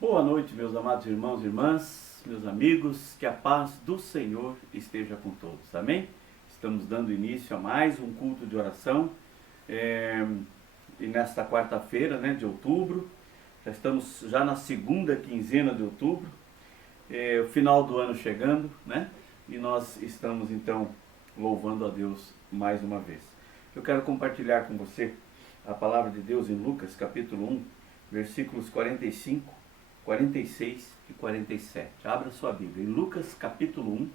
Boa noite, meus amados irmãos e irmãs, meus amigos, que a paz do Senhor esteja com todos, amém? Estamos dando início a mais um culto de oração, e nesta quarta-feira, de outubro, já estamos na segunda quinzena de outubro, o final do ano chegando, e nós estamos então louvando a Deus mais uma vez. Eu quero compartilhar com você a palavra de Deus em Lucas capítulo 1, versículos 45, 46 e 47. Abra sua Bíblia. Em Lucas capítulo 1,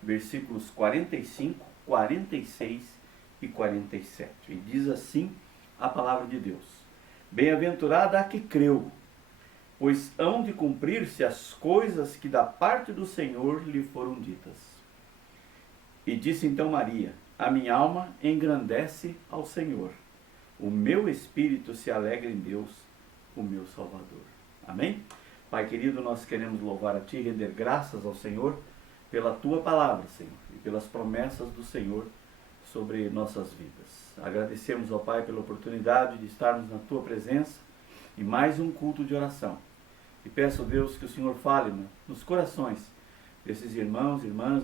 versículos 45, 46 e 47. E diz assim a palavra de Deus: Bem-aventurada a que creu, pois hão de cumprir-se as coisas que da parte do Senhor lhe foram ditas. E disse então Maria: A minha alma engrandece ao Senhor, o meu espírito se alegra em Deus, o meu Salvador. Amém? Pai querido, nós queremos louvar a Ti e render graças ao Senhor pela Tua palavra, Senhor, e pelas promessas do Senhor sobre nossas vidas. Agradecemos ao Pai pela oportunidade de estarmos na Tua presença em mais um culto de oração. E peço, Deus, que o Senhor fale nos corações desses irmãos, irmãs,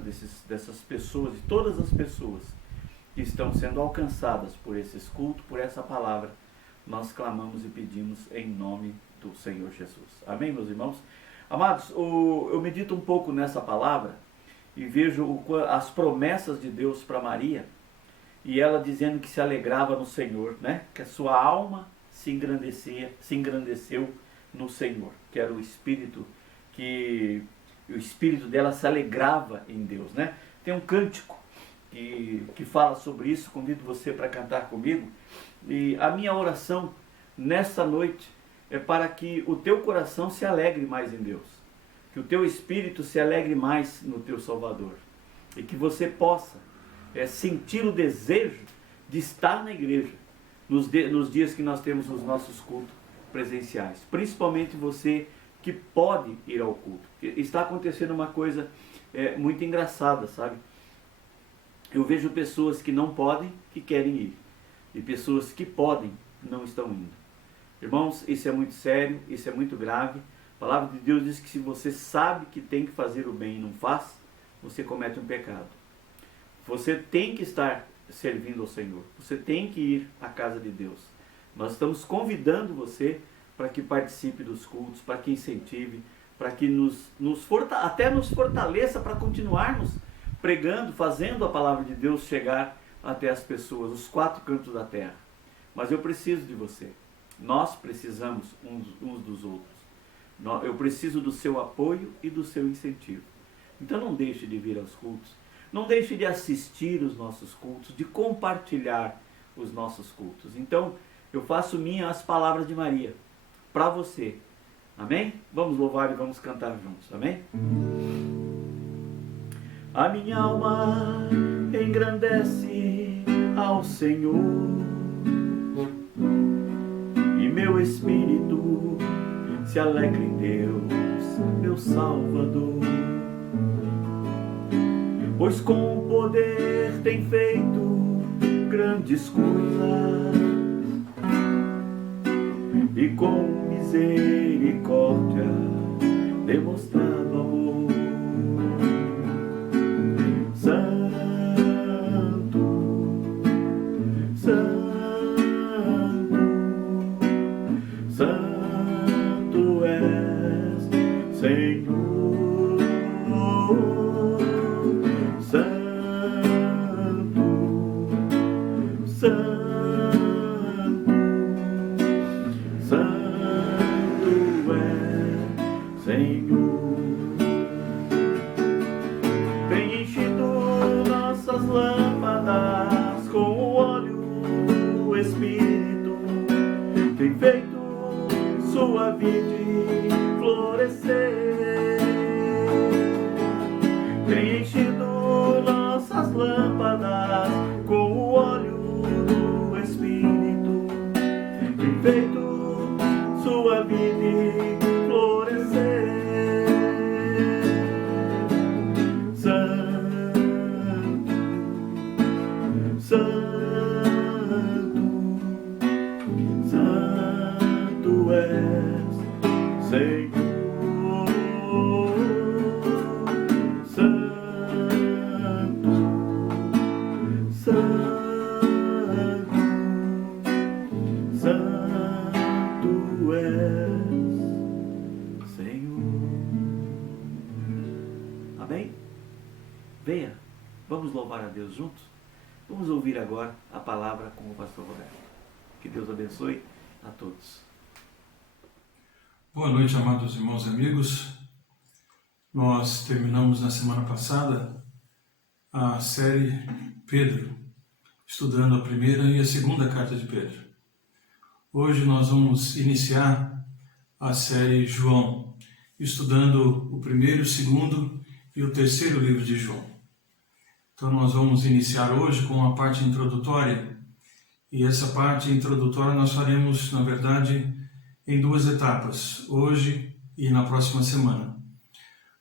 dessas pessoas, de todas as pessoas que estão sendo alcançadas por esses cultos, por essa palavra. Nós clamamos e pedimos em nome do Senhor Jesus. Amém, meus irmãos? Amados, eu medito um pouco nessa palavra e vejo as promessas de Deus para Maria, e ela dizendo que se alegrava no Senhor, que a sua alma se engrandeceu no Senhor, que era o espírito dela se alegrava em Deus, Tem um cântico que fala sobre isso, convido você para cantar comigo, e a minha oração nessa noite é para que o teu coração se alegre mais em Deus, que o teu espírito se alegre mais no teu Salvador, e que você possa sentir o desejo de estar na igreja nos dias que nós temos os nossos cultos presenciais, principalmente você que pode ir ao culto. Está acontecendo uma coisa muito engraçada, sabe? Eu vejo pessoas que não podem, que querem ir, e pessoas que podem, não estão indo. Irmãos, isso é muito sério, isso é muito grave. A palavra de Deus diz que se você sabe que tem que fazer o bem e não faz, você comete um pecado. Você tem que estar servindo ao Senhor, você tem que ir à casa de Deus. Nós estamos convidando você para que participe dos cultos, para que incentive, para que até nos fortaleça para continuarmos pregando, fazendo a palavra de Deus chegar até as pessoas, os quatro cantos da terra. Mas eu preciso de você. Nós precisamos uns dos outros. Eu preciso do seu apoio e do seu incentivo. Então não deixe de vir aos cultos. Não deixe de assistir os nossos cultos, de compartilhar os nossos cultos. Então eu faço minhas as palavras de Maria para você. Amém? Vamos louvar e vamos cantar juntos. Amém? A minha alma engrandece ao Senhor, e meu espírito se alegra em Deus, meu Salvador. Pois com o poder tem feito grandes coisas, e com misericórdia demonstrado amor. Santo, Santo, Santo és, Senhor. Santo, Santo, Santo és, Senhor. Tem enchido nossas lâmpadas com o óleo do Espírito, tem feito sua vide florescer. Tem enchido nossas lâmpadas com o óleo do Espírito, tem feito sua vide florescer. Santo, Santo és, Senhor. a Deus juntos? Vamos ouvir agora a palavra com o pastor Roberto. Que Deus abençoe a todos. Boa noite, amados irmãos e amigos. Nós terminamos na semana passada a série Pedro, estudando a primeira e a segunda carta de Pedro. Hoje nós vamos iniciar a série João, estudando o primeiro, o segundo e o terceiro livro de João. Então nós vamos iniciar hoje com a parte introdutória, e essa parte introdutória nós faremos, na verdade, em duas etapas, hoje e na próxima semana.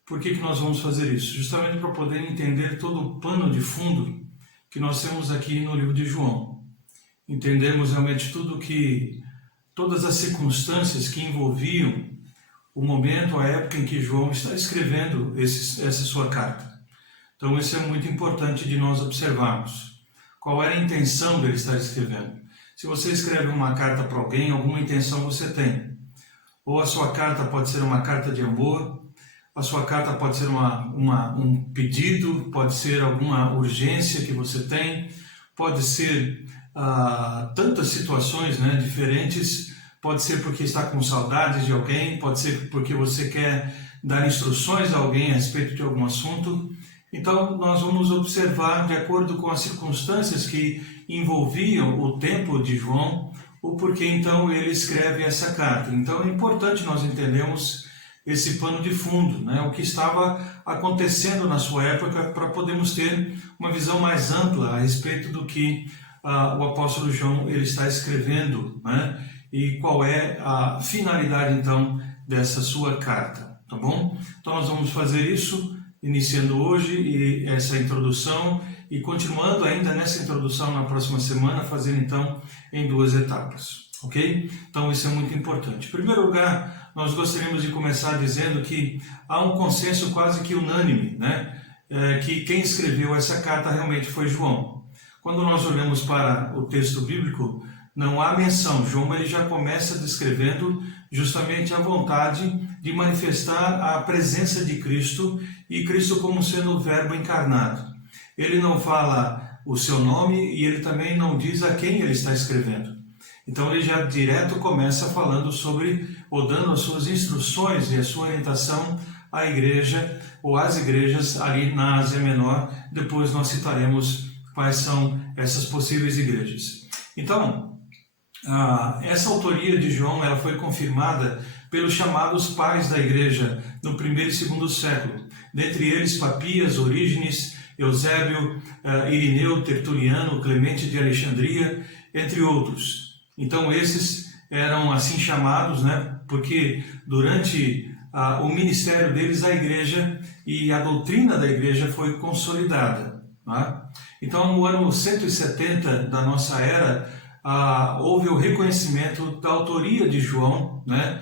Por que nós vamos fazer isso? Justamente para poder entender todo o pano de fundo que nós temos aqui no livro de João. Entendemos realmente todas as circunstâncias que envolviam o momento, a época em que João está escrevendo essa sua carta. Então isso é muito importante de nós observarmos. Qual era a intenção dele estar escrevendo? Se você escreve uma carta para alguém, alguma intenção você tem. Ou a sua carta pode ser uma carta de amor, a sua carta pode ser um pedido, pode ser alguma urgência que você tem, pode ser tantas situações, né, diferentes, pode ser porque está com saudades de alguém, pode ser porque você quer dar instruções a alguém a respeito de algum assunto. Então, nós vamos observar, de acordo com as circunstâncias que envolviam o tempo de João, o porquê, então, ele escreve essa carta. Então, é importante nós entendermos esse pano de fundo, né? O que estava acontecendo na sua época, para podermos ter uma visão mais ampla a respeito do que o apóstolo João ele está escrevendo, né? E qual é a finalidade, então, dessa sua carta, tá bom? Então, nós vamos fazer isso iniciando hoje essa introdução e continuando ainda nessa introdução na próxima semana, fazendo então em duas etapas, ok? Então isso é muito importante. Em primeiro lugar, nós gostaríamos de começar dizendo que há um consenso quase que unânime, né? Que quem escreveu essa carta realmente foi João. Quando nós olhamos para o texto bíblico, não há menção. João ele já começa descrevendo justamente a vontade de manifestar a presença de Cristo e Cristo como sendo o Verbo encarnado. Ele não fala o seu nome e ele também não diz a quem ele está escrevendo. Então ele já direto começa falando sobre, ou dando as suas instruções e a sua orientação à igreja ou às igrejas ali na Ásia Menor. Depois nós citaremos quais são essas possíveis igrejas. Então, essa autoria de João ela foi confirmada pelos chamados pais da igreja no primeiro e segundo século. Dentre eles, Papias, Orígenes, Eusébio, Irineu, Tertuliano, Clemente de Alexandria, entre outros. Então, esses eram assim chamados, né, porque durante o ministério deles, a igreja e a doutrina da igreja foi consolidada. Tá? Então, no ano 170 da nossa era, houve o reconhecimento da autoria de João, né,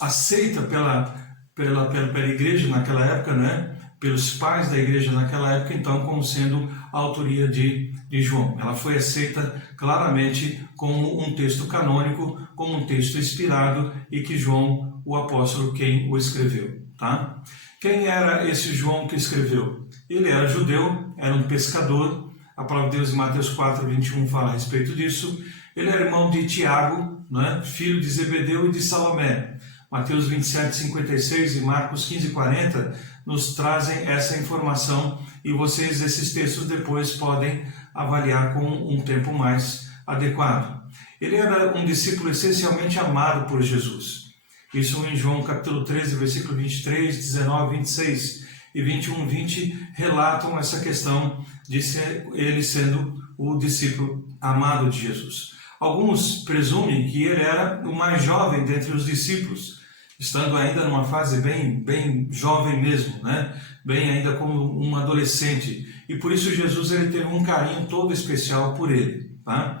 aceita pela igreja naquela época, né, pelos pais da igreja naquela época, então, como sendo a autoria de João. Ela foi aceita claramente como um texto canônico, como um texto inspirado e que João, o apóstolo, quem o escreveu. Tá? Quem era esse João que escreveu? Ele era judeu, era um pescador. A palavra de Deus em Mateus 4:21 fala a respeito disso. Ele era irmão de Tiago, né, filho de Zebedeu e de Salomé. Mateus 27:56 e Marcos 15:40 nos trazem essa informação e vocês, esses textos, depois podem avaliar com um tempo mais adequado. Ele era um discípulo essencialmente amado por Jesus. Isso em João capítulo 13, versículo 23, 19, 26 e 21-20 relatam essa questão de ele sendo o discípulo amado de Jesus. Alguns presumem que ele era o mais jovem dentre os discípulos, estando ainda numa fase bem jovem mesmo, né? Bem ainda como um adolescente. E por isso Jesus ele teve um carinho todo especial por ele. Tá?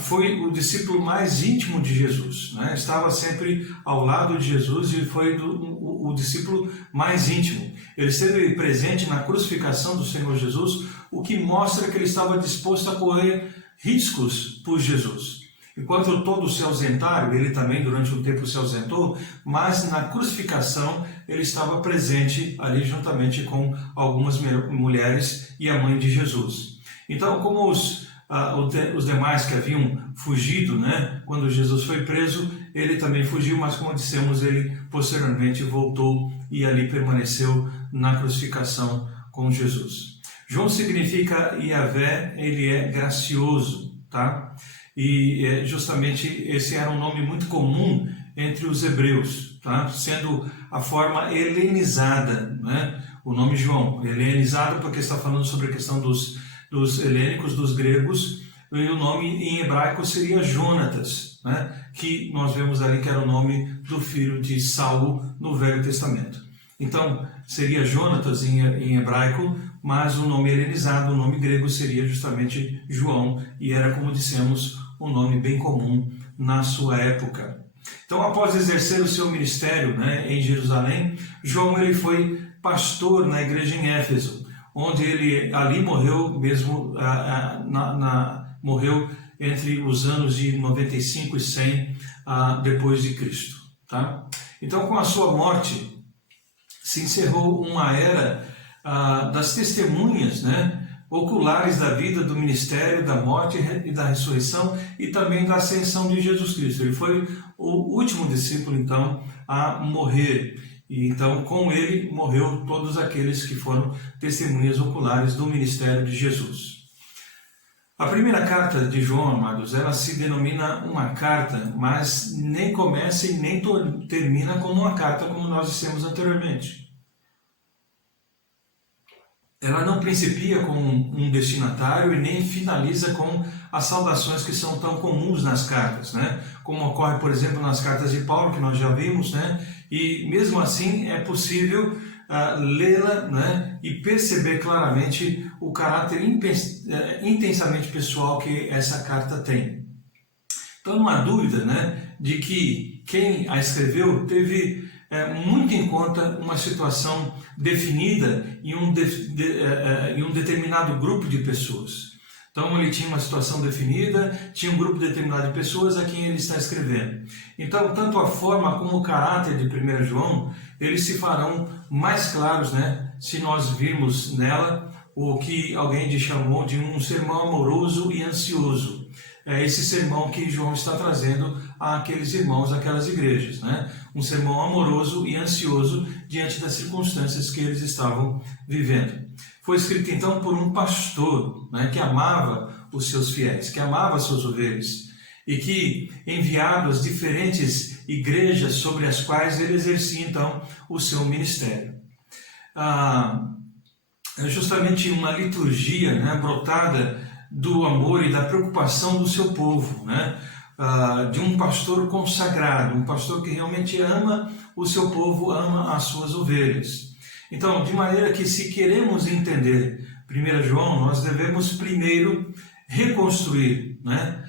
Foi o discípulo mais íntimo de Jesus, né? Estava sempre ao lado de Jesus e foi o discípulo mais íntimo. Ele esteve presente na crucificação do Senhor Jesus, o que mostra que ele estava disposto a correr riscos por Jesus. Enquanto todos se ausentaram, ele também durante um tempo se ausentou, mas na crucificação ele estava presente ali juntamente com algumas mulheres e a mãe de Jesus. Então, como os demais que haviam fugido, né, quando Jesus foi preso, ele também fugiu, mas como dissemos, ele posteriormente voltou e ali permaneceu na crucificação com Jesus. João significa Yahvé, ele é gracioso, tá? E justamente esse era um nome muito comum entre os hebreus, tá? Sendo a forma helenizada, né? O nome João, helenizado porque está falando sobre a questão dos helênicos, dos gregos, e o nome em hebraico seria Jonatas, né? Que nós vemos ali que era o nome do filho de Saul no Velho Testamento. Então, seria Jonatas em hebraico, mas o nome helenizado, o nome grego seria justamente João, e era, como dissemos, um nome bem comum na sua época. Então, após exercer o seu ministério, né, em Jerusalém, João ele foi pastor na igreja em Éfeso, onde ele ali morreu mesmo, morreu entre os anos de 95 e 100 depois de Cristo. Tá? Então, com a sua morte, se encerrou uma era das testemunhas, né, oculares da vida, do ministério, da morte e da ressurreição e também da ascensão de Jesus Cristo. Ele foi o último discípulo, então, a morrer. E então, com ele, morreu todos aqueles que foram testemunhas oculares do ministério de Jesus. A primeira carta de João, amados, ela se denomina uma carta, mas nem começa e nem termina como uma carta, como nós dissemos anteriormente. Ela não principia com um destinatário e nem finaliza com as saudações que são tão comuns nas cartas, né? Como ocorre, por exemplo, nas cartas de Paulo, que nós já vimos, né? E mesmo assim é possível lê-la, né? E perceber claramente o caráter intensamente pessoal que essa carta tem. Então não há dúvida, né, de que quem a escreveu teve muito em conta uma situação definida em um determinado grupo de pessoas. Então ele tinha uma situação definida, tinha um grupo determinado de pessoas a quem ele está escrevendo. Então tanto a forma como o caráter de 1 João, eles se farão mais claros, né, se nós virmos nela o que alguém chamou de um sermão amoroso e ansioso. É esse sermão que João está trazendo àqueles irmãos, àquelas igrejas, né? Um sermão amoroso e ansioso diante das circunstâncias que eles estavam vivendo. Foi escrito então por um pastor, né, que amava os seus fiéis, que amava as suas ovelhas, e que, enviado às diferentes igrejas sobre as quais ele exercia então o seu ministério. É justamente uma liturgia, né, brotada do amor e da preocupação do seu povo, né? De um pastor consagrado, um pastor que realmente ama o seu povo, ama as suas ovelhas. Então, de maneira que se queremos entender 1 João, nós devemos primeiro reconstruir, né?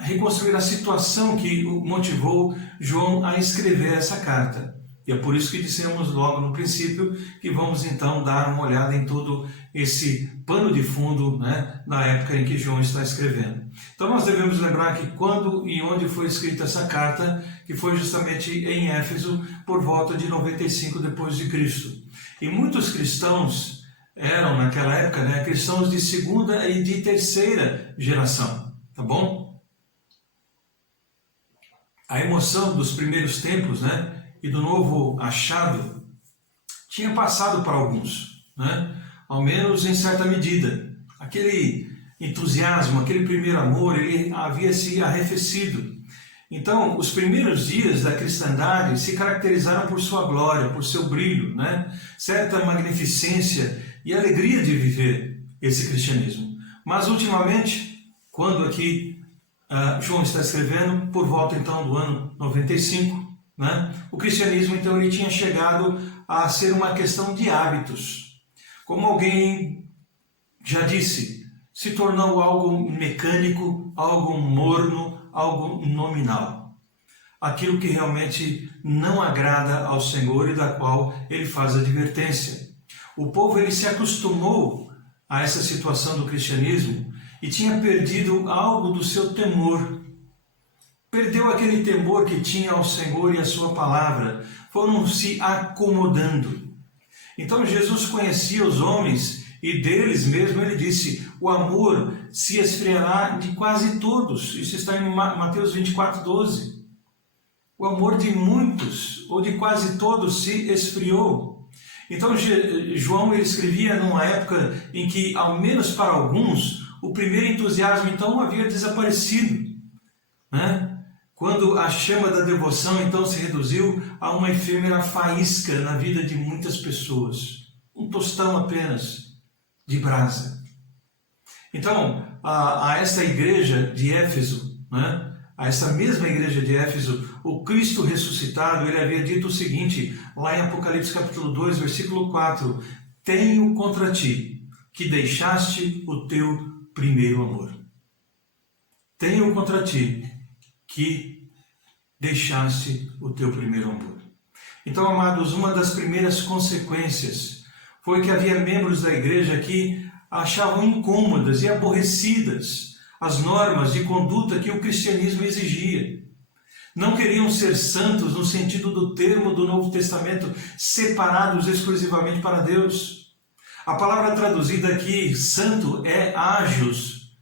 Reconstruir a situação que motivou João a escrever essa carta. E é por isso que dissemos logo no princípio que vamos então dar uma olhada em todo esse pano de fundo, né, na época em que João está escrevendo. Então nós devemos lembrar que quando e onde foi escrita essa carta, que foi justamente em Éfeso, por volta de 95 depois de Cristo. E muitos cristãos eram naquela época, né, cristãos de segunda e de terceira geração, tá bom? A emoção dos primeiros tempos, né, e do novo achado tinha passado para alguns, né? Ao menos em certa medida. Aquele entusiasmo, aquele primeiro amor, ele havia se arrefecido. Então, os primeiros dias da cristandade se caracterizaram por sua glória, por seu brilho, né? Certa magnificência e alegria de viver esse cristianismo. Mas, ultimamente, quando aqui João está escrevendo, por volta então do ano 95, né? O cristianismo, então, ele tinha chegado a ser uma questão de hábitos. Como alguém já disse, se tornou algo mecânico, algo morno, algo nominal. Aquilo que realmente não agrada ao Senhor e da qual ele faz advertência. O povo ele se acostumou a essa situação do cristianismo e tinha perdido algo do seu temor. Perdeu aquele temor que tinha ao Senhor e à sua palavra. Foram se acomodando. Então Jesus conhecia os homens e deles mesmo ele disse: o amor se esfriará de quase todos. Isso está em Mateus 24:12. O amor de muitos, ou de quase todos, se esfriou. Então João ele escrevia numa época em que, ao menos para alguns, o primeiro entusiasmo então havia desaparecido, né? Quando a chama da devoção então se reduziu a uma efêmera faísca na vida de muitas pessoas, um tostão apenas de brasa. Então, a esta igreja de Éfeso, né? A essa mesma igreja de Éfeso, o Cristo ressuscitado, ele havia dito o seguinte, lá em Apocalipse capítulo 2, versículo 4, tenho contra ti que deixaste o teu primeiro amor. Tenho contra ti que deixaste o teu primeiro amor. Então, amados, uma das primeiras consequências foi que havia membros da igreja que achavam incômodas e aborrecidas as normas de conduta que o cristianismo exigia. Não queriam ser santos no sentido do termo do Novo Testamento, separados exclusivamente para Deus. A palavra traduzida aqui, santo, é ágios,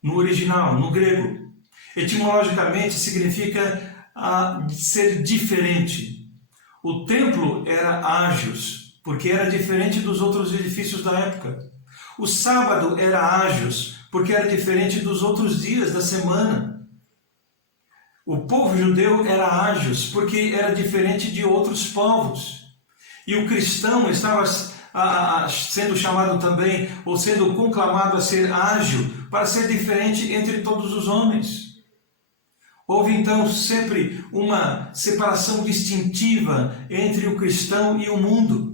no original, no grego. Etimologicamente significa ser diferente. O templo era ágios, porque era diferente dos outros edifícios da época. O sábado era ágios, porque era diferente dos outros dias da semana. O povo judeu era ágios, porque era diferente de outros povos. E o cristão estava sendo chamado também, ou sendo conclamado a ser ágil, para ser diferente entre todos os homens. Houve então sempre uma separação distintiva entre o cristão e o mundo.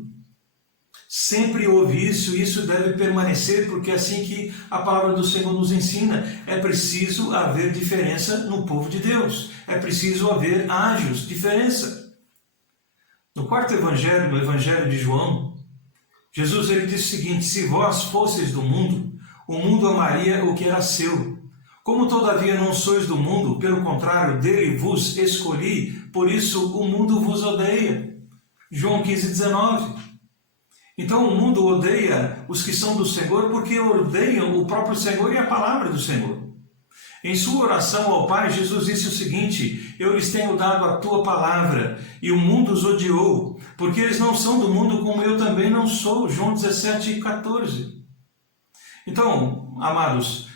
Sempre houve isso, e isso deve permanecer, porque é assim que a palavra do Senhor nos ensina. É preciso haver diferença no povo de Deus. É preciso haver ágios, diferença. No quarto evangelho, no evangelho de João, Jesus ele disse o seguinte: se vós fosseis do mundo, o mundo amaria o que era seu. Como todavia não sois do mundo, pelo contrário, dele vos escolhi, por isso o mundo vos odeia. João 15:19. Então o mundo odeia os que são do Senhor porque odeiam o próprio Senhor e a palavra do Senhor. Em sua oração ao Pai, Jesus disse o seguinte: eu lhes tenho dado a tua palavra, e o mundo os odiou, porque eles não são do mundo como eu também não sou. João 17:14. Então, amados,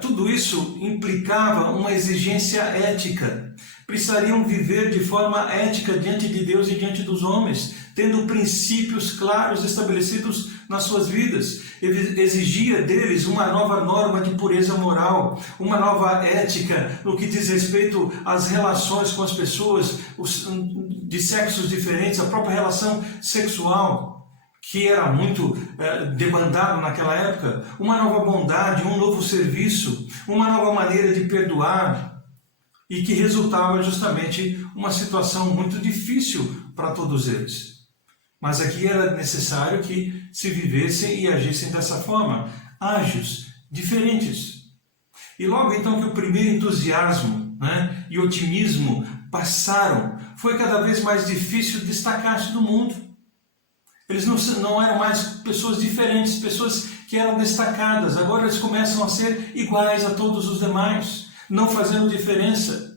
tudo isso implicava uma exigência ética. Precisariam viver de forma ética diante de Deus e diante dos homens, tendo princípios claros estabelecidos nas suas vidas. Exigia deles uma nova norma de pureza moral, uma nova ética no que diz respeito às relações com as pessoas de sexos diferentes, a própria relação sexual, que era muito demandado naquela época, uma nova bondade, um novo serviço, uma nova maneira de perdoar, e que resultava justamente uma situação muito difícil para todos eles. Mas aqui era necessário que se vivessem e agissem dessa forma, ágios, diferentes. E logo então que o primeiro entusiasmo, né, e otimismo passaram, foi cada vez mais difícil destacar-se do mundo. Eles não eram mais pessoas diferentes, pessoas que eram destacadas. Agora eles começam a ser iguais a todos os demais, não fazendo diferença.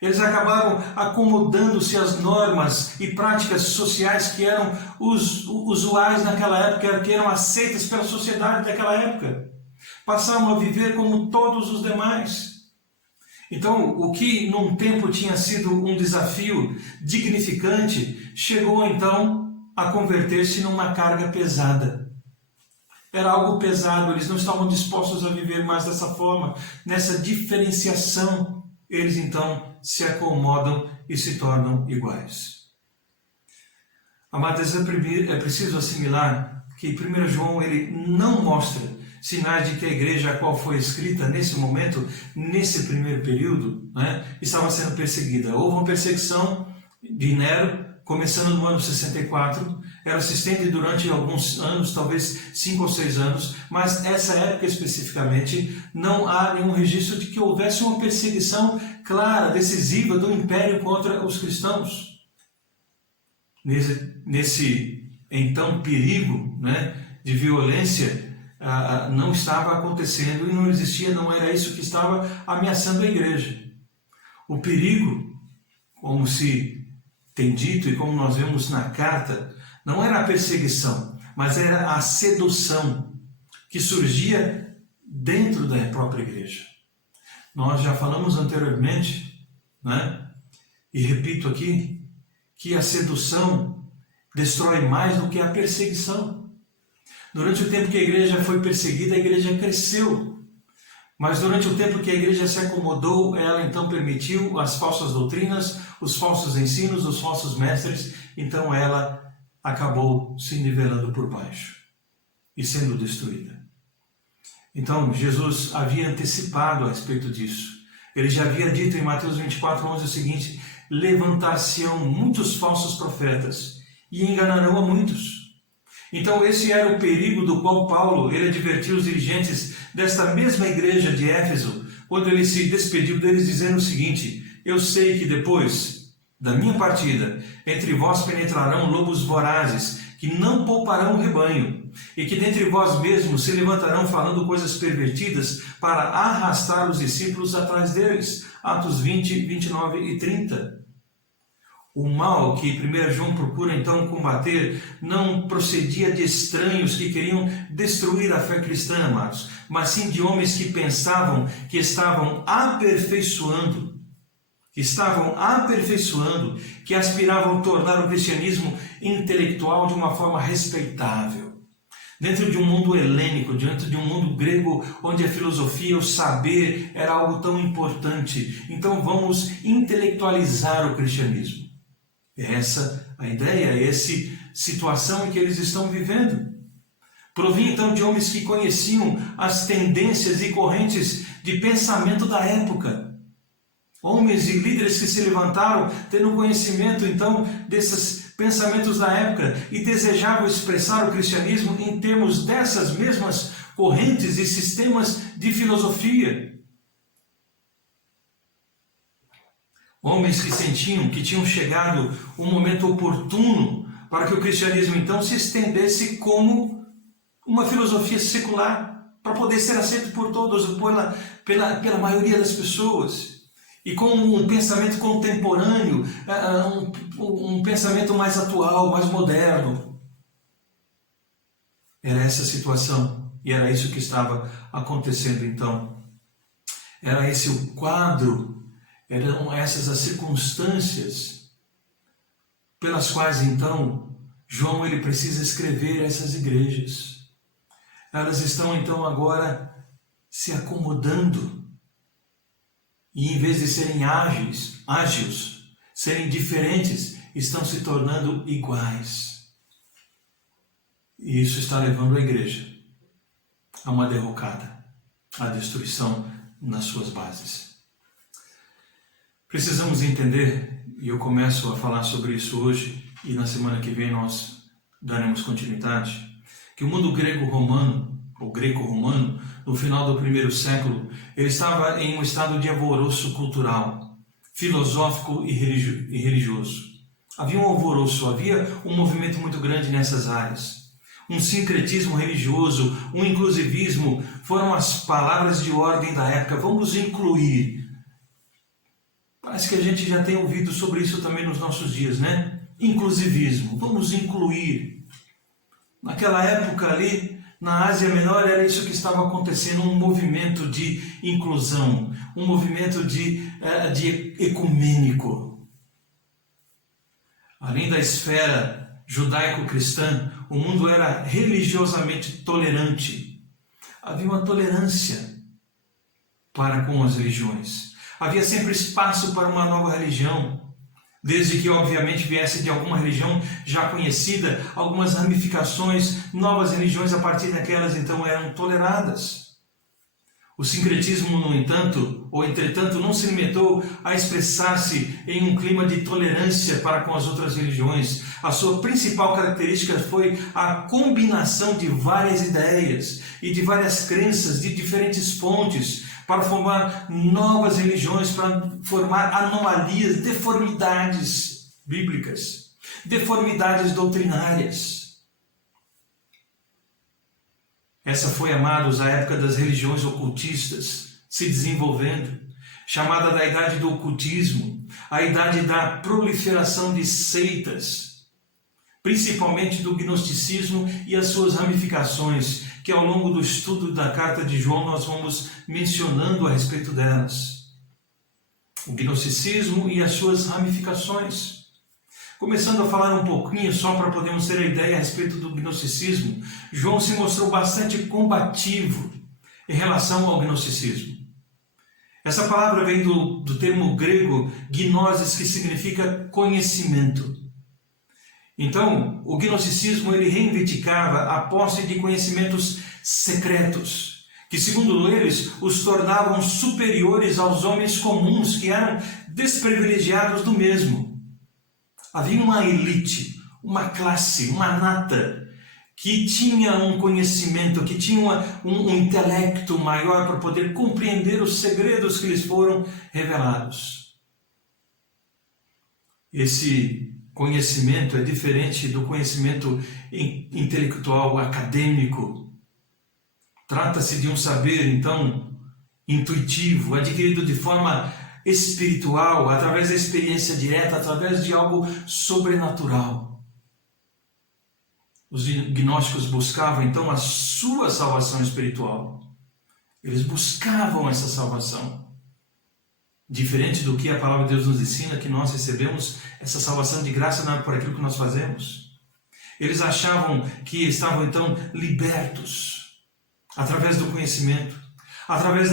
Eles acabaram acomodando-se às normas e práticas sociais que eram usuais naquela época, que eram aceitas pela sociedade daquela época. Passaram a viver como todos os demais. Então, o que num tempo tinha sido um desafio dignificante, chegou então a converter-se numa carga pesada. Era algo pesado, eles não estavam dispostos a viver mais dessa forma, nessa diferenciação. Eles então se acomodam e se tornam iguais. Amados, é preciso assimilar que 1 João ele não mostra sinais de que a igreja a qual foi escrita nesse momento, nesse primeiro período, né, estava sendo perseguida. Houve uma perseguição de Nero começando no ano 64, ela se estende durante alguns anos, talvez 5 ou 6 anos, mas nessa época especificamente não há nenhum registro de que houvesse uma perseguição clara, decisiva do império contra os cristãos. Nesse então perigo, né, de violência, não estava acontecendo e não existia, não era isso que estava ameaçando a igreja. O perigo, como se tem dito e como nós vemos na carta, não era a perseguição, mas era a sedução que surgia dentro da própria igreja. Nós já falamos anteriormente, né? E repito aqui, que a sedução destrói mais do que a perseguição. Durante o tempo que a igreja foi perseguida, a igreja cresceu. Mas durante o tempo que a igreja se acomodou, ela então permitiu as falsas doutrinas, os falsos ensinos, os falsos mestres, então ela acabou se nivelando por baixo e sendo destruída. Então Jesus havia antecipado a respeito disso. Ele já havia dito em Mateus 24:11 o seguinte: levantar-se-ão muitos falsos profetas e enganarão a muitos. Então esse era o perigo do qual Paulo ele advertiu os dirigentes desta mesma igreja de Éfeso, quando ele se despediu deles dizendo o seguinte: eu sei que depois da minha partida, entre vós penetrarão lobos vorazes, que não pouparão o rebanho, e que dentre vós mesmos se levantarão falando coisas pervertidas para arrastar os discípulos atrás deles. Atos 20, 29 e 30. O mal que 1 João procura então combater não procedia de estranhos que queriam destruir a fé cristã, amados, mas sim de homens que pensavam que estavam aperfeiçoando, que aspiravam a tornar o cristianismo intelectual de uma forma respeitável. Dentro de um mundo helênico, dentro de um mundo grego, onde a filosofia, o saber era algo tão importante, então vamos intelectualizar o cristianismo. É essa a ideia, é essa situação em que eles estão vivendo. Provinha então de homens que conheciam as tendências e correntes de pensamento da época. Homens e líderes que se levantaram tendo conhecimento então desses pensamentos da época e desejavam expressar o cristianismo em termos dessas mesmas correntes e sistemas de filosofia. Homens que sentiam que tinham chegado um momento oportuno para que o cristianismo então se estendesse como uma filosofia secular, para poder ser aceito por todos, pela maioria das pessoas. E como um pensamento contemporâneo, um pensamento mais atual, mais moderno. Era essa a situação e era isso que estava acontecendo então. Era esse o quadro, eram essas as circunstâncias pelas quais então João ele precisa escrever essas igrejas. Elas estão então agora se acomodando. E em vez de serem ágeis, serem diferentes, estão se tornando iguais. E isso está levando a igreja a uma derrocada, a destruição nas suas bases. Precisamos entender, e eu começo a falar sobre isso hoje, e na semana que vem nós daremos continuidade, que o mundo grego-romano, ou greco-romano, no final do primeiro século, ele estava em um estado de alvoroço cultural, filosófico e religioso. Havia um alvoroço, havia um movimento muito grande nessas áreas. Um sincretismo religioso, um inclusivismo, foram as palavras de ordem da época. Vamos incluir. Parece que a gente já tem ouvido sobre isso também nos nossos dias, né? Inclusivismo, vamos incluir. Naquela época ali, na Ásia Menor, era isso que estava acontecendo, um movimento de inclusão, um movimento de ecumênico. Além da esfera judaico-cristã, o mundo era religiosamente tolerante. Havia uma tolerância para com as religiões. Havia sempre espaço para uma nova religião, desde que obviamente viesse de alguma religião já conhecida, algumas ramificações, novas religiões a partir daquelas então eram toleradas. O sincretismo, no entanto, ou entretanto, não se limitou a expressar-se em um clima de tolerância para com as outras religiões. A sua principal característica foi a combinação de várias ideias e de várias crenças de diferentes fontes para formar novas religiões, para formar anomalias, deformidades bíblicas, deformidades doutrinárias. Essa foi, amados, a época das religiões ocultistas se desenvolvendo, chamada da idade do ocultismo, a idade da proliferação de seitas, principalmente do gnosticismo e as suas ramificações, que ao longo do estudo da carta de João nós vamos mencionando a respeito delas. O gnosticismo e as suas ramificações. Começando a falar um pouquinho, só para podermos ter a ideia a respeito do gnosticismo, João se mostrou bastante combativo em relação ao gnosticismo. Essa palavra vem do termo grego gnosis, que significa conhecimento. Então, o gnosticismo ele reivindicava a posse de conhecimentos secretos, que segundo eles os tornavam superiores aos homens comuns que eram desprivilegiados do mesmo. Havia uma elite, uma classe, uma nata, que tinha um conhecimento, que tinha um intelecto maior para poder compreender os segredos que lhes foram revelados. Esse conhecimento é diferente do conhecimento intelectual, acadêmico. Trata-se de um saber, então, intuitivo, adquirido de forma espiritual, através da experiência direta, através de algo sobrenatural. Os gnósticos buscavam então a sua salvação espiritual. Eles buscavam essa salvação. Diferente do que a palavra de Deus nos ensina, que nós recebemos essa salvação de graça não é por aquilo que nós fazemos. Eles achavam que estavam então libertos através do conhecimento, através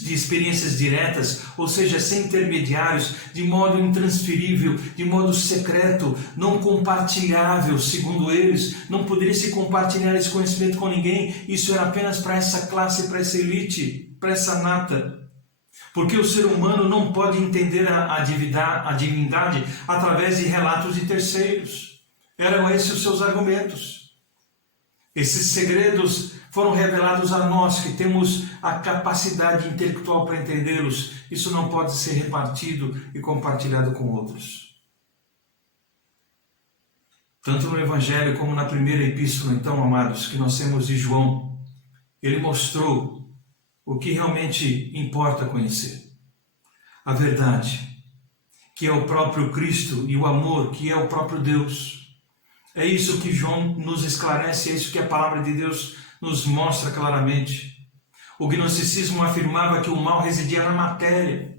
de experiências diretas, ou seja, sem intermediários, de modo intransferível, de modo secreto, não compartilhável, segundo eles. Não poderia se compartilhar esse conhecimento com ninguém. Isso era apenas para essa classe, para essa elite, para essa nata. Porque o ser humano não pode entender a divindade através de relatos de terceiros. Eram esses os seus argumentos. Esses segredos foram revelados a nós, que temos a capacidade intelectual para entendê-los. Isso não pode ser repartido e compartilhado com outros. Tanto no Evangelho como na primeira epístola, então, amados, que nós temos de João, ele mostrou o que realmente importa conhecer. A verdade, que é o próprio Cristo, e o amor, que é o próprio Deus. É isso que João nos esclarece, é isso que a palavra de Deus nos mostra claramente. O gnosticismo afirmava que o mal residia na matéria.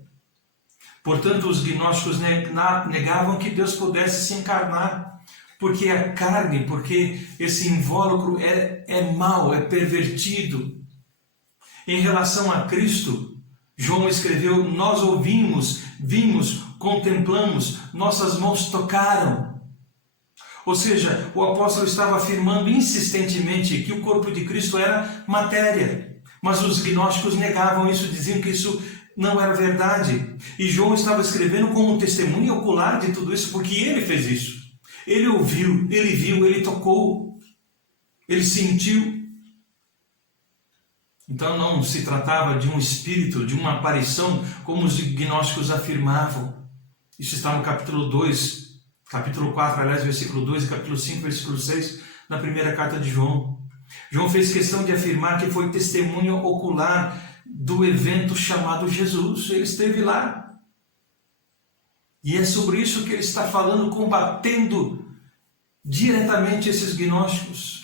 Portanto, os gnósticos negavam que Deus pudesse se encarnar, porque a carne, porque esse invólucro é mau, é pervertido. Em relação a Cristo, João escreveu: nós ouvimos, vimos, contemplamos, nossas mãos tocaram. Ou seja, o apóstolo estava afirmando insistentemente que o corpo de Cristo era matéria. Mas os gnósticos negavam isso, diziam que isso não era verdade. E João estava escrevendo como um testemunho ocular de tudo isso, porque ele fez isso. Ele ouviu, ele viu, ele tocou, ele sentiu. Então não se tratava de um espírito, de uma aparição, como os gnósticos afirmavam. Isso está no capítulo 2, capítulo 4, aliás, versículo 2 e capítulo 5, versículo 6, na primeira carta de João. João fez questão de afirmar que foi testemunho ocular do evento chamado Jesus. Ele esteve lá. E é sobre isso que ele está falando, combatendo diretamente esses gnósticos.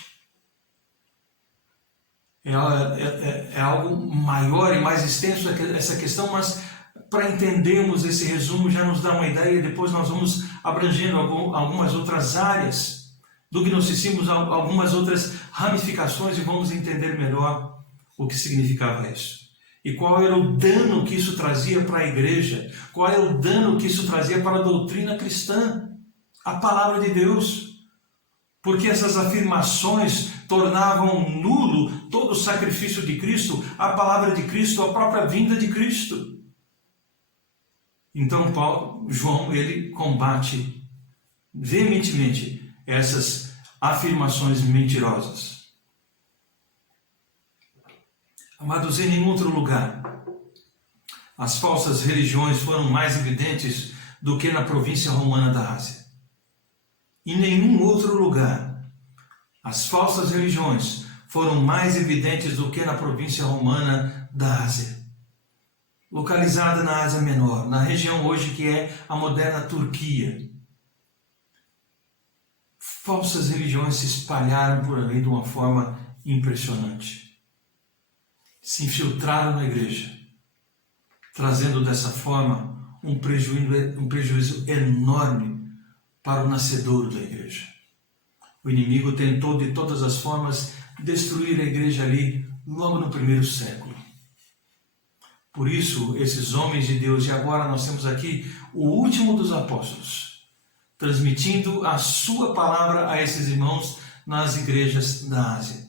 É algo maior e mais extenso essa questão, mas para entendermos esse resumo já nos dá uma ideia, e depois nós vamos abrangendo algumas outras áreas do gnosticismo, algumas outras ramificações, e vamos entender melhor o que significava isso. E qual era o dano que isso trazia para a igreja, qual era o dano que isso trazia para a doutrina cristã, a palavra de Deus. porque essas afirmações tornavam nulo todo o sacrifício de Cristo, a palavra de Cristo, a própria vinda de Cristo. Então João, ele combate veementemente essas afirmações mentirosas. Amados, em nenhum outro lugar as falsas religiões foram mais evidentes do que na província romana da Ásia. Em nenhum outro lugar as falsas religiões foram mais evidentes do que na província romana da Ásia, localizada na Ásia Menor, na região hoje que é a moderna Turquia. Falsas religiões se espalharam por ali de uma forma impressionante. Se infiltraram na igreja, trazendo dessa forma um prejuízo enorme para o nascedouro da igreja. O inimigo tentou de todas as formas destruir a igreja ali logo no primeiro século. Por isso, esses homens de Deus, e agora nós temos aqui o último dos apóstolos, transmitindo a sua palavra a esses irmãos nas igrejas da Ásia,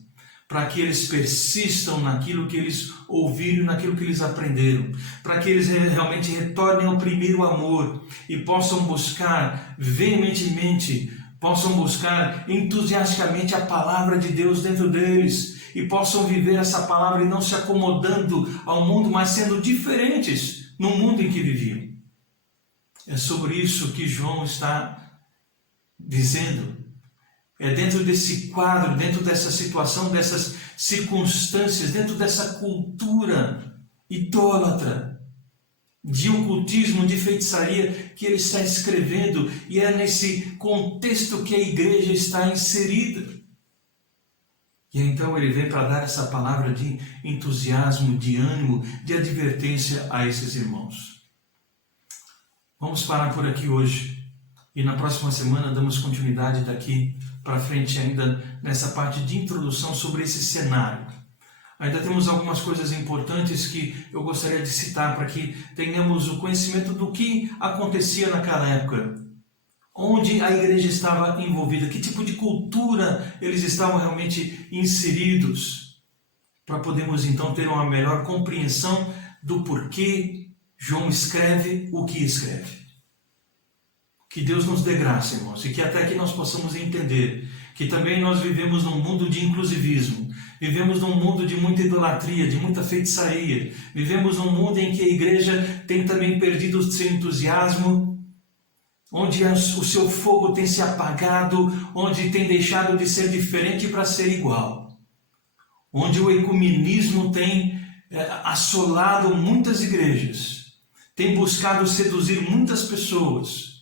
para que eles persistam naquilo que eles ouviram, naquilo que eles aprenderam, para que eles realmente retornem ao primeiro amor e possam buscar veementemente, possam buscar entusiasticamente a palavra de Deus dentro deles e possam viver essa palavra e não se acomodando ao mundo, mas sendo diferentes no mundo em que viviam. É sobre isso que João está dizendo. É dentro desse quadro, dentro dessa situação, dessas circunstâncias, dentro dessa cultura idólatra, de ocultismo, de feitiçaria, que ele está escrevendo, e é nesse contexto que a igreja está inserida. E então ele vem para dar essa palavra de entusiasmo, de ânimo, de advertência a esses irmãos. Vamos parar por aqui hoje, e na próxima semana damos continuidade daqui para frente ainda nessa parte de introdução sobre esse cenário. Ainda temos algumas coisas importantes que eu gostaria de citar para que tenhamos o conhecimento do que acontecia naquela época, onde a igreja estava envolvida, que tipo de cultura eles estavam realmente inseridos, para podermos então ter uma melhor compreensão do porquê João escreve o que escreve. Que Deus nos dê graça, irmãos, e que até que nós possamos entender que também nós vivemos num mundo de inclusivismo, vivemos num mundo de muita idolatria, de muita feitiçaria, vivemos num mundo em que a igreja tem também perdido o seu entusiasmo, onde o seu fogo tem se apagado, onde tem deixado de ser diferente para ser igual, onde o ecumenismo tem assolado muitas igrejas, tem buscado seduzir muitas pessoas,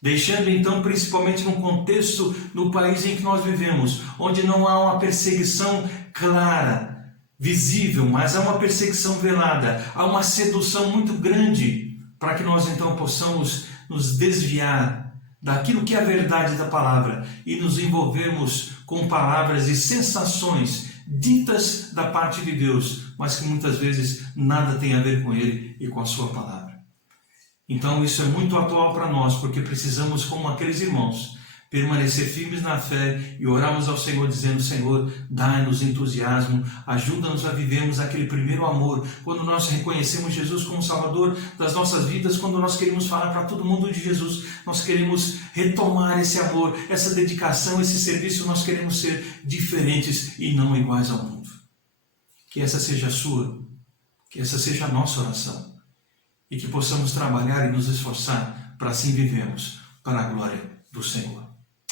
deixando então, principalmente no contexto no país em que nós vivemos, onde não há uma perseguição clara, visível, mas há uma perseguição velada, há uma sedução muito grande para que nós então possamos nos desviar daquilo que é a verdade da palavra e nos envolvermos com palavras e sensações ditas da parte de Deus, mas que muitas vezes nada tem a ver com Ele e com a sua palavra. Então isso é muito atual para nós, porque precisamos, como aqueles irmãos, permanecer firmes na fé e orarmos ao Senhor dizendo: Senhor, dai-nos entusiasmo, ajuda-nos a vivermos aquele primeiro amor, quando nós reconhecemos Jesus como Salvador das nossas vidas, quando nós queremos falar para todo mundo de Jesus, nós queremos retomar esse amor, essa dedicação, esse serviço, nós queremos ser diferentes e não iguais ao mundo. Que essa seja a sua, que essa seja a nossa oração. E que possamos trabalhar e nos esforçar para assim vivermos para a glória do Senhor.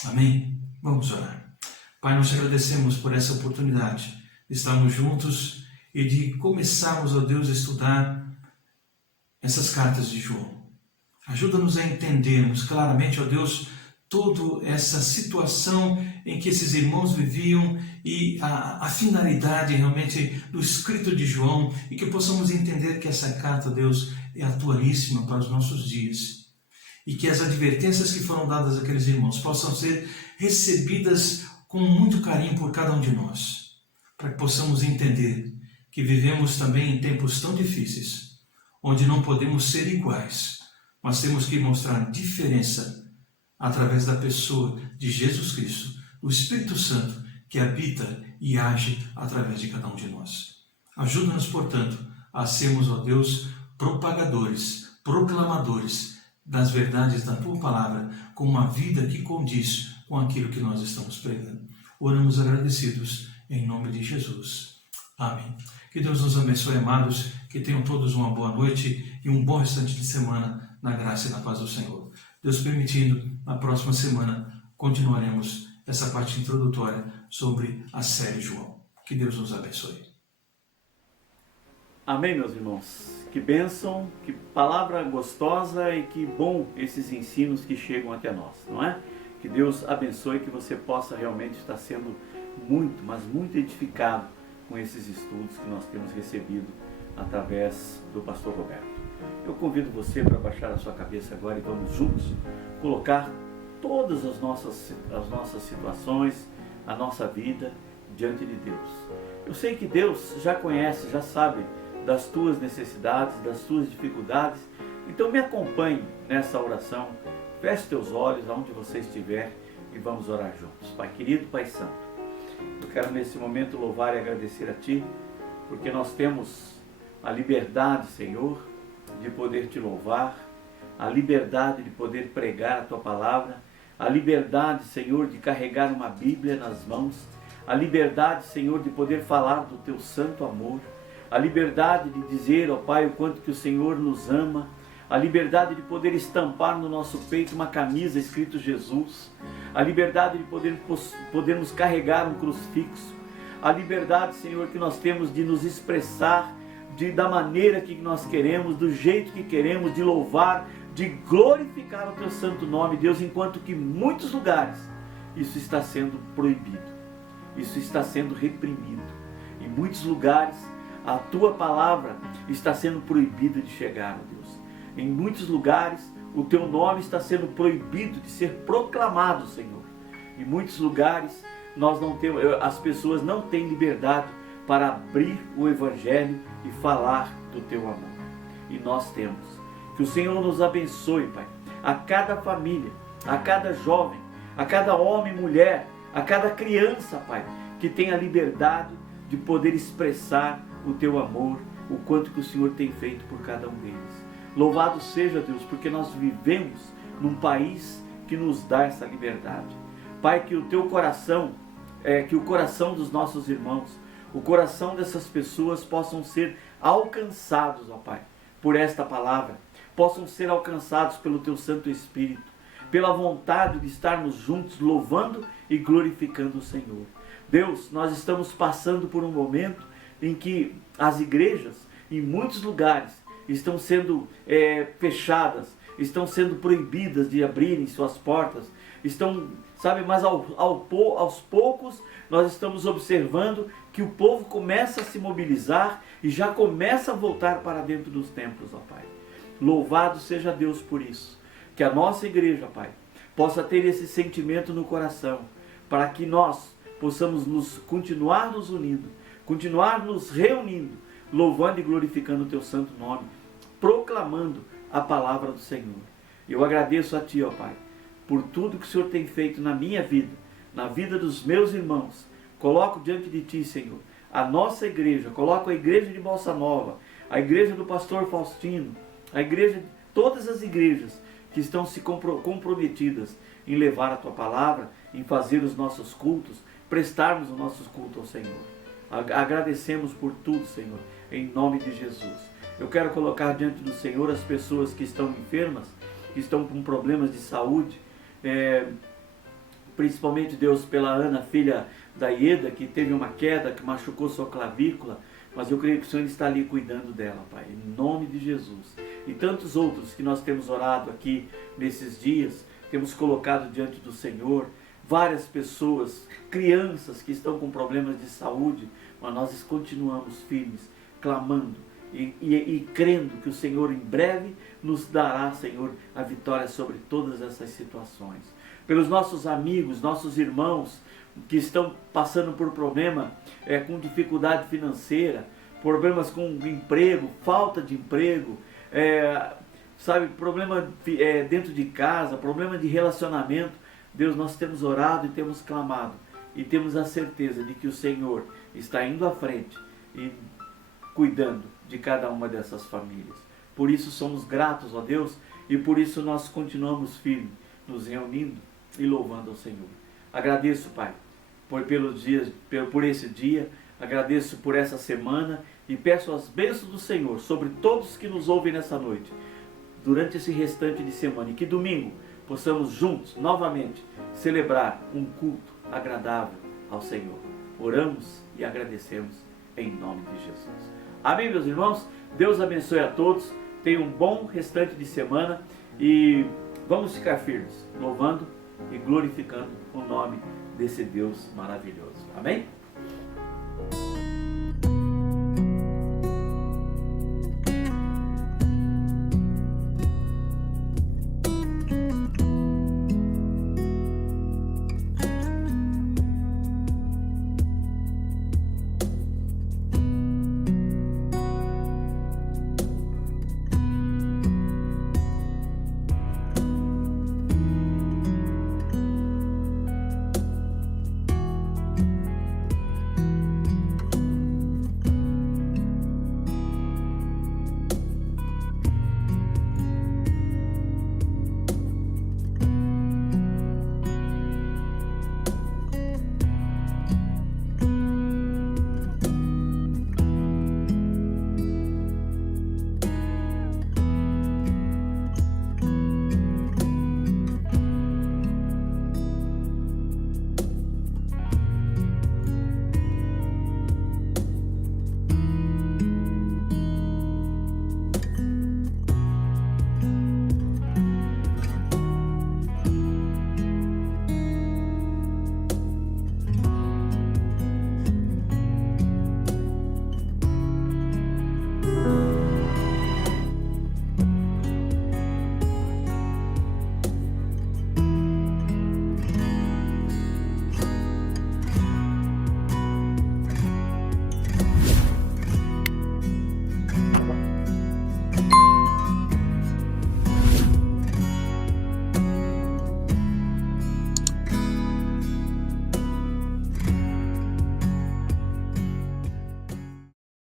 Amém? Vamos orar. Pai, nós te agradecemos por essa oportunidade de estarmos juntos e de começarmos, ó Deus, a estudar essas cartas de João. Ajuda-nos a entendermos claramente, ó Deus, toda essa situação em que esses irmãos viviam e a finalidade realmente do escrito de João, e que possamos entender que essa carta, Deus, é atualíssima para os nossos dias, e que as advertências que foram dadas àqueles irmãos possam ser recebidas com muito carinho por cada um de nós, para que possamos entender que vivemos também em tempos tão difíceis, onde não podemos ser iguais, mas temos que mostrar diferença através da pessoa de Jesus Cristo, o Espírito Santo que habita e age através de cada um de nós. Ajuda-nos, portanto, a sermos, ó Deus, propagadores, proclamadores das verdades da Tua Palavra, com uma vida que condiz com aquilo que nós estamos pregando. Oramos agradecidos em nome de Jesus. Amém. Que Deus nos abençoe, amados, que tenham todos uma boa noite e um bom restante de semana na graça e na paz do Senhor. Deus permitindo, na próxima semana continuaremos essa parte introdutória sobre a série João. Que Deus nos abençoe. Amém, meus irmãos. Que bênção, que palavra gostosa e que bom esses ensinos que chegam até nós, não é? Que Deus abençoe, que você possa realmente estar sendo muito, mas muito edificado com esses estudos que nós temos recebido através do pastor Roberto. Eu convido você para baixar a sua cabeça agora e vamos juntos colocar todas as nossas situações, a nossa vida diante de Deus. Eu sei que Deus já conhece, já sabe das tuas necessidades, das tuas dificuldades, então me acompanhe nessa oração, feche teus olhos aonde você estiver e vamos orar juntos. Pai querido, Pai santo, eu quero nesse momento louvar e agradecer a Ti, porque nós temos a liberdade, Senhor, de poder Te louvar, a liberdade de poder pregar a Tua palavra, a liberdade, Senhor, de carregar uma Bíblia nas mãos, a liberdade, Senhor, de poder falar do Teu santo amor, a liberdade de dizer, ó Pai, o quanto que o Senhor nos ama, a liberdade de poder estampar no nosso peito uma camisa escrito Jesus, a liberdade de podermos carregar um crucifixo, a liberdade, Senhor, que nós temos de nos expressar da maneira que nós queremos, do jeito que queremos, de louvar, de glorificar o Teu santo nome, Deus, enquanto que em muitos lugares isso está sendo proibido, isso está sendo reprimido. Em muitos lugares a Tua palavra está sendo proibida de chegar, ó Deus. Em muitos lugares o Teu nome está sendo proibido de ser proclamado, Senhor. Em muitos lugares as pessoas não têm liberdade para abrir o Evangelho e falar do Teu amor. E nós temos. Que o Senhor nos abençoe, Pai, a cada família, a cada jovem, a cada homem e mulher, a cada criança, Pai, que tenha liberdade de poder expressar o Teu amor, o quanto que o Senhor tem feito por cada um deles. Louvado seja Deus, porque nós vivemos num país que nos dá essa liberdade. Pai, que o Teu coração, que o coração dos nossos irmãos, o coração dessas pessoas possam ser alcançados, ó Pai, por esta palavra, possam ser alcançados pelo Teu Santo Espírito, pela vontade de estarmos juntos louvando e glorificando o Senhor. Deus, nós estamos passando por um momento em que as igrejas, em muitos lugares, estão sendo fechadas, estão sendo proibidas de abrirem suas portas, mas aos poucos nós estamos observando que o povo começa a se mobilizar e já começa a voltar para dentro dos templos, ó Pai. Louvado seja Deus por isso. Que a nossa igreja, Pai, possa ter esse sentimento no coração, para que nós possamos continuar nos unindo, continuar nos reunindo, louvando e glorificando o Teu santo nome, proclamando a palavra do Senhor. Eu agradeço a Ti, ó Pai, por tudo que o Senhor tem feito na minha vida, na vida dos meus irmãos. Coloco diante de Ti, Senhor, a nossa igreja, coloco a igreja de Bolsa Nova, a igreja do pastor Faustino, a igreja, todas as igrejas que estão se comprometidas em levar a Tua palavra, em fazer os nossos cultos, prestarmos o nosso culto ao Senhor. Agradecemos por tudo, Senhor, em nome de Jesus. Eu quero colocar diante do Senhor as pessoas que estão enfermas, que estão com problemas de saúde, principalmente, Deus, pela Ana, filha da Ieda, que teve uma queda, que machucou sua clavícula, mas eu creio que o Senhor está ali cuidando dela, Pai, em nome de Jesus. E tantos outros que nós temos orado aqui nesses dias, temos colocado diante do Senhor, várias pessoas, crianças que estão com problemas de saúde, mas nós continuamos firmes, clamando e crendo que o Senhor em breve nos dará, Senhor, a vitória sobre todas essas situações. Pelos nossos amigos, nossos irmãos que estão passando por problema, com dificuldade financeira, problemas com emprego, falta de emprego, sabe, problema dentro de casa, problema de relacionamento. Deus, nós temos orado e temos clamado e temos a certeza de que o Senhor está indo à frente e cuidando de cada uma dessas famílias. Por isso somos gratos, ó Deus, e por isso nós continuamos firmes, nos reunindo e louvando ao Senhor. Agradeço, Pai, por esse dia, agradeço por essa semana e peço as bênçãos do Senhor sobre todos que nos ouvem nessa noite, durante esse restante de semana, e que domingo possamos juntos, novamente, celebrar um culto agradável ao Senhor. Oramos e agradecemos em nome de Jesus. Amém, meus irmãos? Deus abençoe a todos. Tenham um bom restante de semana e vamos ficar firmes, louvando e glorificando o nome desse Deus maravilhoso. Amém?